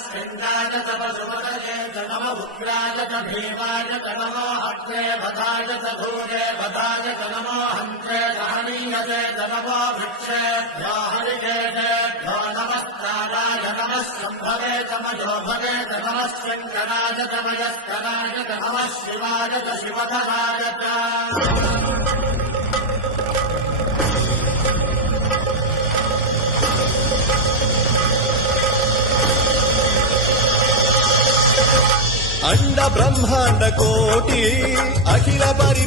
स्कन्दाय तपसुपतये च नम उग्राय च भीमाय च नमो हत्रे भदाय च धूरे भदाय च नमो हन्त्रे दहनीयते च नमो वृक्षेभ्यो हरिकेशेभ्यो नमस्काराय नमः शम्भवे च मयोभवे च नमः शङ्कराय च मयस्कराय च नमः शिवाय च शिवधराय च अंड ब्रह्मांड कोटि अखिल परि